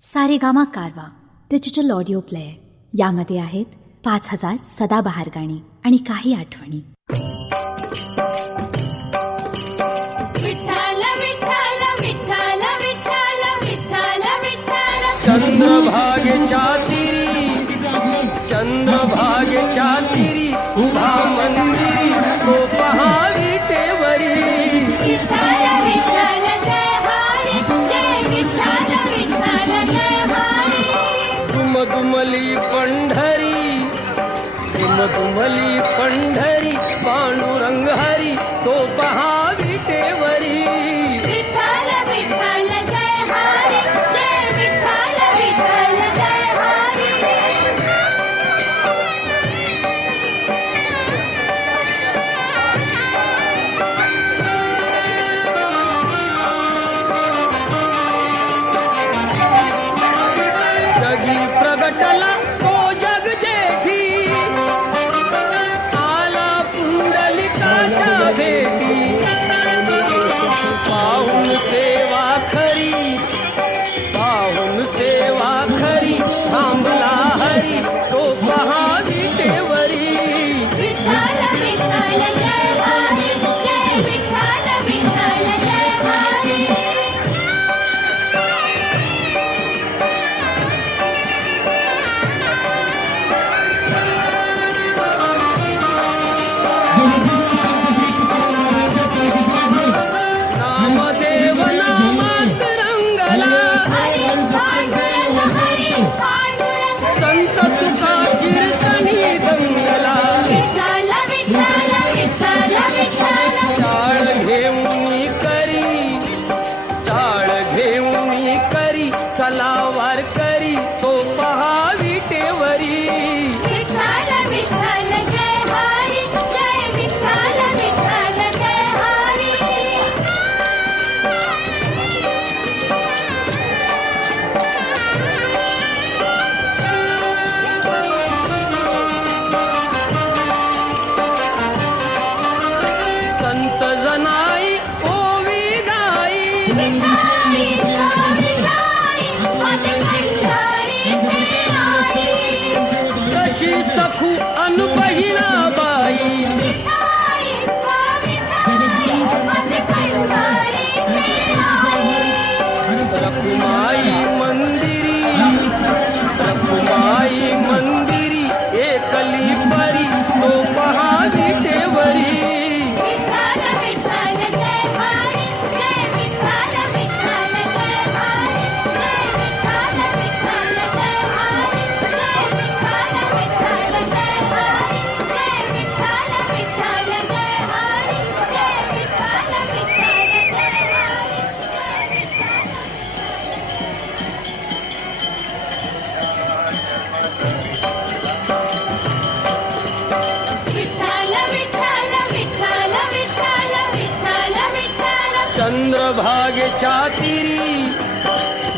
सारेगामा कारवा digital audio player. यामध्ये आहेत 5000 सदाबहार गाणी आणि काही आठवणी. चंद्रभागेच्या तिरी चंद्रभागेच्या तिरी उभा मंदिरी तो पहा विटेवरी. दुमदुमली पंढरी दुमदुमली पंढरी पांडुरंग हरी तो पहा विटेवरी. जगी प्रगटला तो जग जेठी आला पुंडलिकाच्या भेटी. पाहून सेवा खरी थांबला हरी तो पहा विटेवरी. नामदेव नामात रंगला संत तुका कीर्तनी दंगला. टाळ घेऊन करी तलावार करी तो पहा विटेवरी. संत जनाई ओवी गाई कशी सखू अनुभहिना बाई. रखुमाई मंदिरी एकली परी तो पहा विटेवरी.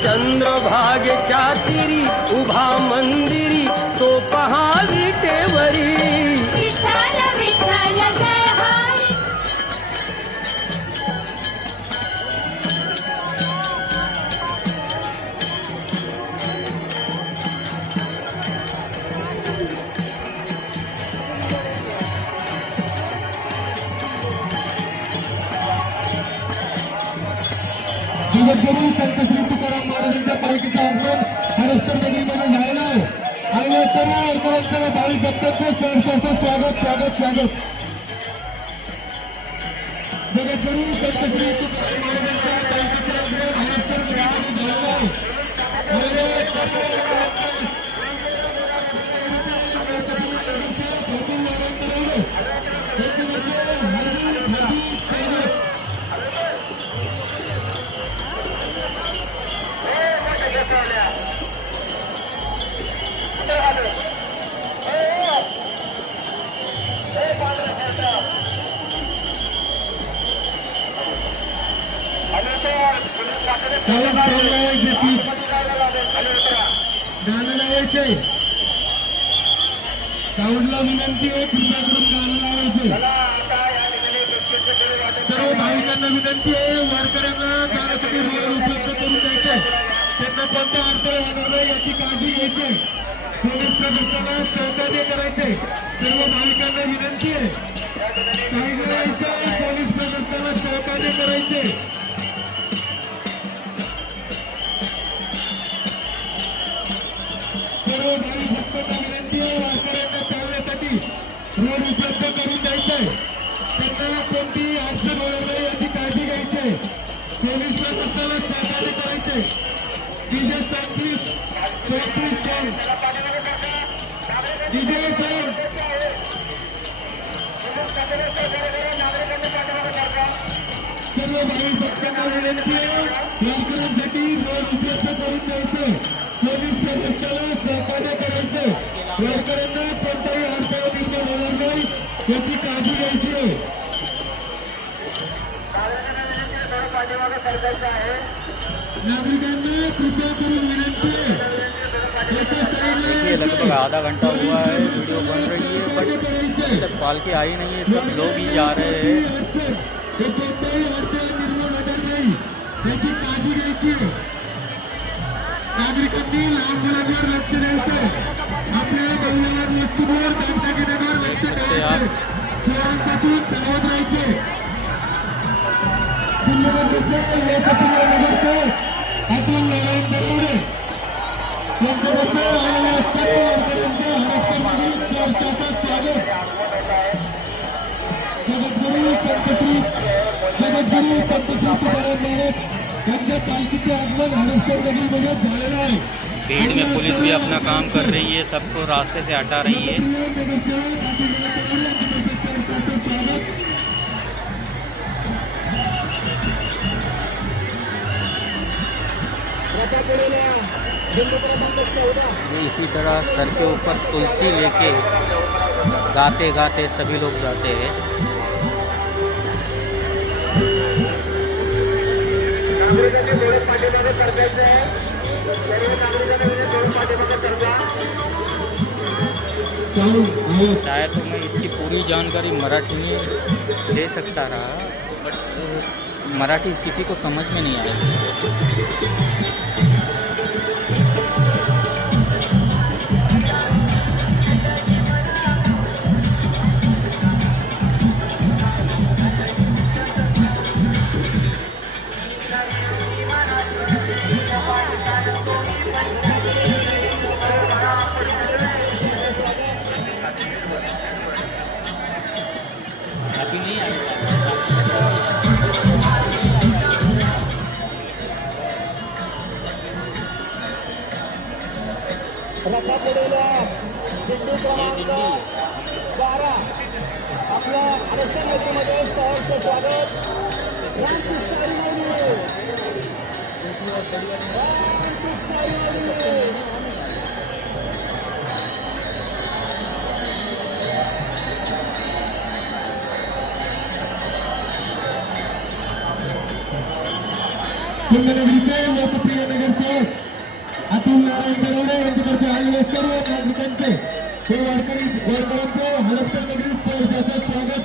चंद्रभागेच्या तिरी उभा मंदिरी तो पहा विटेवरी. जगद्गुरु संत श्री तुकाराम महाराजांच्या पालखीचा आगमन हरस्तर नगरीमध्ये झालेला आहे आणि या सर्व वर्तमानच्या भाविक भक्तांचं सहर्षाचं स्वागत. जगद्गुरु संत श्री तुकाराम महाराजांच्या पालखीचा आगमन हरस्तर नगरीमध्ये झालेला साऊंडला विनंती आहे, कृपया करून गाणं लावायचे. सर्व भाविकांना विनंती आहे, वारकऱ्यांना जाण्यासाठी रोड उपलब्ध करून द्यायचे. त्यांना कोणत्या अडचण होणार नाही याची काळजी घ्यायची. पोलीस प्रशासनाला सहकार्य करायचे. सर्व भाविकांना विनंती आहे, काही करायचं पोलीस प्रशासनाला सहकार्य करायचे. सर्व भाविक भक्तांना विनंती आहे, वारकऱ्यांना चालण्यासाठी रोड उपलब्ध करून द्यायचंय. त्यांना कोणतीही अडचण होणार नाही याची काळजी घ्यायची. पोलीस प्रशासनाला सहकार्य करायचे. डीजे साऊंड डीजे साऊंड सर्व भाविक भक्तांना विनंती आहे, वारकऱ्यांसाठी रोड उपलब्ध करून द्यायचे. पोलीस प्रशासनाला सहकार्य करायचे. वारकऱ्यांना कोणताही अडथळा निर्माण होणार नाही याची काळजी घ्यायची आहे. नागरिकांना कृपया करून विनंती आहे, ये लगभग आधा घंटा हुआ है, वीडियो बन रही है बट अभी तक पालकी आई नहीं है, सब लोग ही जा रहे हैं. याची काळजी घ्यायची. नागरिकांनी लहान मुलांवर लक्ष द्यायचं. आपल्या बहुल्यावर वस्तूंवर दागदागिन्यांवर लक्ष द्यायचं. चोरांपासून सावध राहायचे. जिल्हाधिकारी लोकप्रिय नगरसेवक अतुल नारायण दरोडे यांच्यातर्फे आलेल्या सर्व वारकऱ्यांचं हरपसरमधील चर्चाचं स्वागत. जगद्गुरू संतश्री तुकाराम महाराज यांच्या पालखीचे आगमन हरपसर नगरीमध्ये झालेलं आहे. भीड़ में पुलिस भी अपना काम कर रही है, सबको रास्ते से हटा रही है. इसी तरह सर के ऊपर तुलसी लेके गाते गाते सभी लोग जाते हैं. शायद तो मैं इसकी पूरी जानकारी मराठी में दे सकता रहा बट मराठी किसी को समझ में नहीं आया. अभी नहीं रथापुढेला दिंडी क्रमांक 12 आपल्या हरपसर नगरीमध्ये सहर्ष स्वागत. नगरीचे लोकप्रिय नगरसेवक अतुल नारायण दरोडे यांच्यातर्फे आलेले सर्व नागरिकांचे हे वारकऱ्यांचं हरपसर नगरीत सहर्षाचं स्वागत.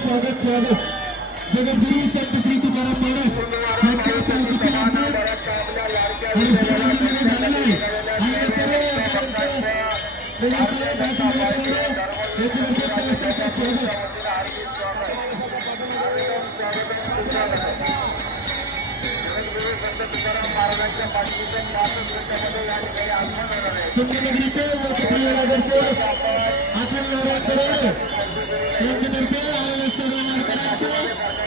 जगद्गुरू संत श्री तुकाराम महाराज यांच्या पालखीचे आगमन हरपसर नगरीमध्ये झालेलं आहे. आणि सर्व यांच्यातर्फे सहर्षाचं स्वागत. नगरीचे लोकप्रिय नगरसेवक अतुल नारायण दरोडे यांच्यातर्फे आलेल्या सर्व वारकऱ्यांचे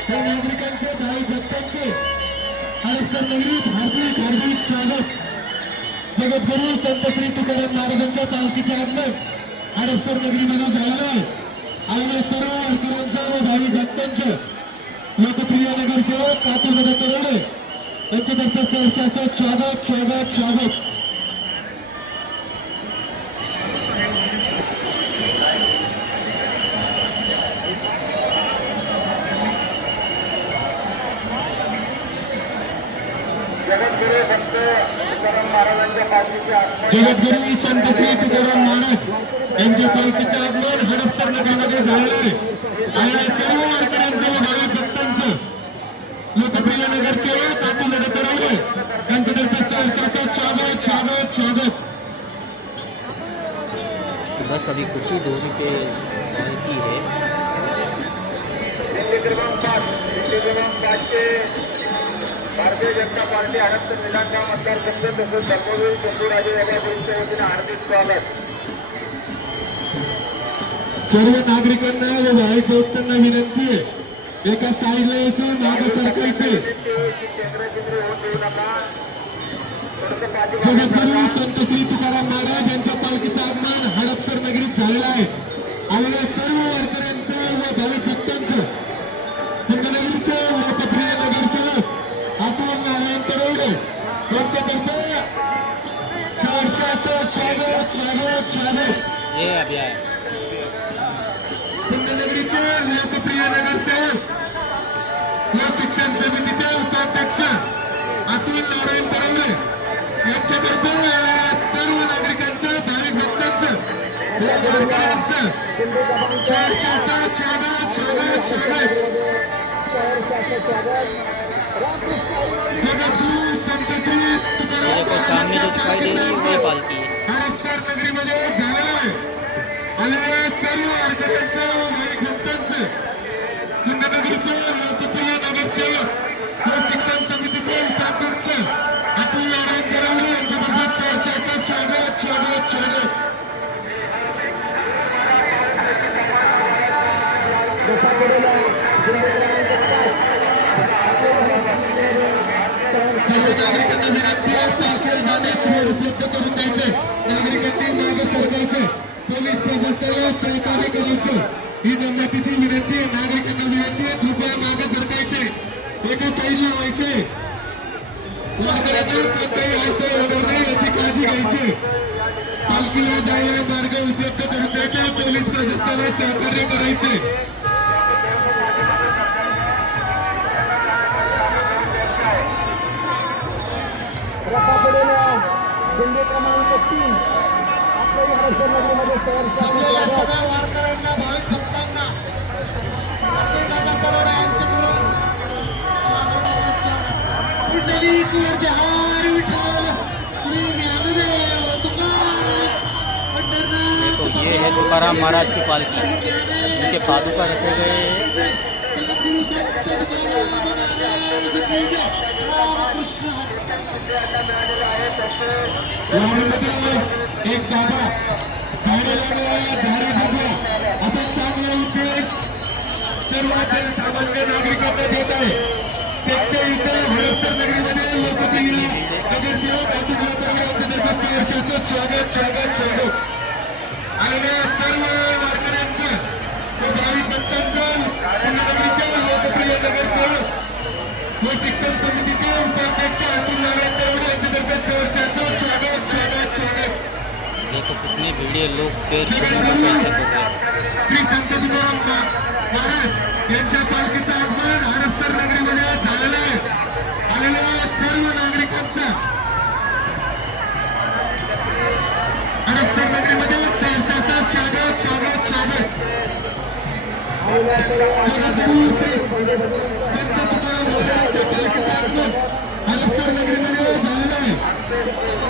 व नागरिकांचे भाविक भक्तांचे हरपसर नगरीत हार्दिक स्वागत. जगद्गुरू संत श्री तुकाराम महाराजांच्या पालखीचे आगमन हरपसर नगरीमध्ये झालेलं आहे. आलेल्या सर्व वारकऱ्यांचं व भाविक भक्तांचं लोकप्रिय नगरसेवक अतुल दरोडे यांच्यातर्फे सहर्षाचं स्वागत. जगद्गुरू संत श्री तुकाराम महाराज यांच्या पालखीचे आगमन हरपसर नगरीमध्ये झालेलं आहे. आणि सर्व वारकऱ्यांचं व भाविक भक्तांचं लोकप्रिय नगरसेवक अतुल दरोडे यांच्यातर्फे सहर्षाचं स्वागत. बस अभी कुछ ही दूरी पे पहुंची है। भारतीय जनता पार्टी हडपसर विधानसभा मतदारसंघ तसंच धर्मवीर चंदूराजे यांच्या वतीने हार्दिक स्वागत। सर्व नागरिकांना व भाविक भक्तांना विनंती आहे, एका साईडला यायचं, मागे सरकायचे। जगद्गुरू संत श्री तुकाराम महाराज यांच्या पालखीचं आगमन हडपसर नगरीत झालेलं आहे। आलेल्या सर्व वारकऱ्यांचं व भाविक भक्तांचं, हिंदनगरीचं लोकप्रिय नगरसेवक अतुल नारायण तरवडे यांच्यातर्फे सहर्षाचं स्वागत स्वागत स्वागत। ये अभी आया। हिंदनगरीचे लोकप्रिय नगरसेवक व शिक्षण समितीचे उपाध्यक्ष अतुल नारायण तरवडे यांच्यातर्फे सर्व नागरिकांचं, भाविक भक्तांचं व वारकऱ्यांचं सहर्षाचं स्वागत स्वागत स्वागत। जगद्गुरू संत श्री तुकाराम देखो सामने जो दिखाई दे रही है वो पालकी है। हडपसर नगरीमध्ये झालेलं आहे। आलेल्या सर्व वारकऱ्यांचं व भाविक भक्तांचं, हिंदनगरीचे लोकप्रिय नगरसेवक व शिक्षण समितीचे उपाध्यक्ष अतुल नारायण तरवडे यांच्यातर्फे सहर्षाचं स्वागत स्वागत स्वागत। सर्व नागरिकांना विनंती आहे, पालखीला जाण्यास वेळ उपलब्ध करून द्यायचे। नागरिकांनी मागे सरकायचे, पोलीस प्रशासनाला सहकार्य करायचं, ही दंडातीची विनंती आहे। नागरिकांना विनंती आहे, कृपया मागे सरकायचे, एका साईडला व्हायचे। वारकऱ्यांना कोणताही अडथळा होणार नाही याची काळजी घ्यायची। पालखीला जायला मार्ग उपलब्ध करून द्यायचे, पोलीस प्रशासनाला सहकार्य करायचे। दिंडी क्रमांक 3 आपल्या हडपसर नगरीमध्ये आपल्याला सगळ्या वारकऱ्यांना, भाविक भक्तांना अतुलदादा तरवडे यांच्याकडून पुंडलिक वरती हरी विठ्ठल श्री ज्ञानदेव तुकाराम पंढरनाथ। तो ये है तुकाराम महाराज की पालकी, उनके पादुका रखे गए हैं। जगद्गुरू संत तुकाराम महाराज की जय। रामकृष्ण वारीमध्ये एक दादा झाडे लागायला झाडे जगवा असा चांगला उद्देश सर्व जनसामान्य नागरिकांना देत आहे। त्याच्या इथे हडपसर नगरीमध्ये लोकप्रिय नगरसेवक अतुल तरवडे यांच्यातर्फे सहर्षाचं स्वागत स्वागत स्वागत। आलेल्या सर्व वारकऱ्यांचं व भाविक भक्तांचं, हिंदनगरीचे लोकप्रिय नगरसेवक व शिक्षण समितीचे उपाध्यक्ष अतुल नारायण तरवडे यांच्यातर्फे सहर्षाचं स्वागत स्वागत स्वागत। देखो कितने वीडियो लोग पैर छूने को कैसे कर रहे हैं। श्री संत तुकाराम महाराज यांच्या पालखीचं आगमन हडपसर नगरीमध्ये झालेलं आहे। आलेल्या सर्व नागरिकांचं हडपसर नगरीमध्ये सहर्षाचं स्वागत स्वागत स्वागत। जगद्गुरू श्री संत तुकाराम महाराजांच्या पालखीचं आगमन हडपसर नगरीमध्ये झालेलं आहे।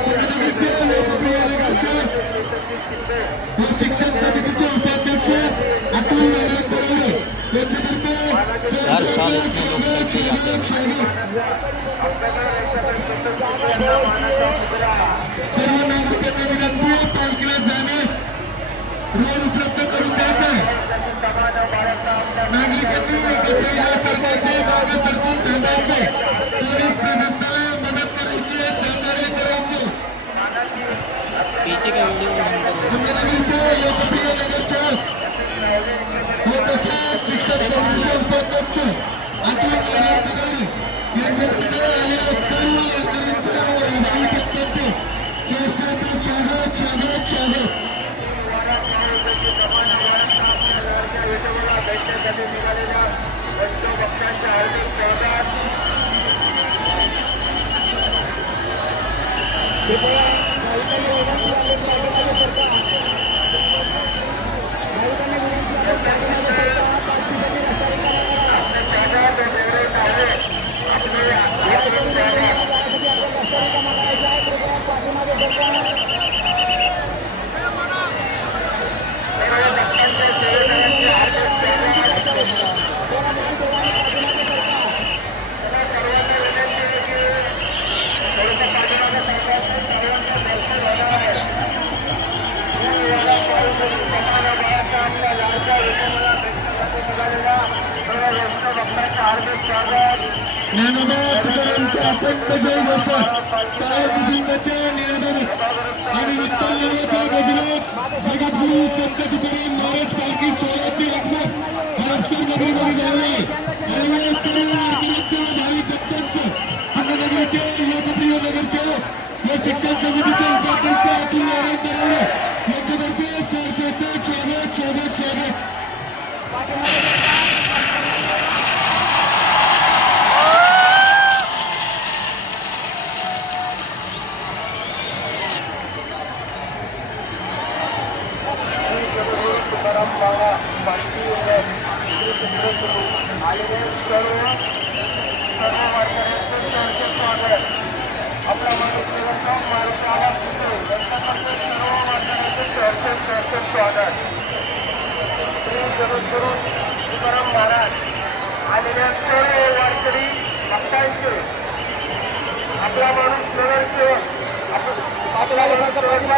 हिंदनगरीचे लोकप्रिय नगरसेवक व शिक्षण समितीचे उपाध्यक्ष अतुल नारायण तरवडे यांच्यातर्फे सहर्षाचं स्वागत स्वागत स्वागत। सर्व नागरिकांना विनंती आहे, पालखीला जाण्यास रोड उपलब्ध करून द्यायचा आहे। नागरिकांनी एका साईडला सरकायचे, मागे सरकून थांबायचे, पोलीस प्रशासनाला मदत करायची, सहकार्य करायचे। पीछे का वीडियो हिंदनगरीचे लोकप्रिय नगरसेवक व तसेच शिक्षण समितीचे उपाध्यक्ष अतुल नारायण तरवडे यांच्यातर्फे आलेल्या सर्व वारकऱ्यांचं व भाविक भक्तांचं सहर्षाचं स्वागत स्वागत स्वागत। ज्ञानोबा तुकारामच्या अखंड जय घोषक टाळ मृदुंगाच्या निनादात आणि विठ्ठल नावाच्या गजरात जगद्गुरु संत तुकाराम महाराज पालखी सोहळ्याचे आगमन हडपसर नगरीमध्ये झाले आणि या सर्व वारकऱ्यांचं भाविक भक्तांचं पुण्यनगरीचे लोकप्रिय नगरसेवक या शिक्षण समितीचे उपाध्यक्ष अतुल नारायण दरावे यांच्यातर्फे सहर्षाचं स्वागत स्वागत स्वागत. तुकाराम महाराज आलेल्या सर्व वारकरी भक्तांचे आपला माणूस नगरसेवक आपला आलेल्या सर्व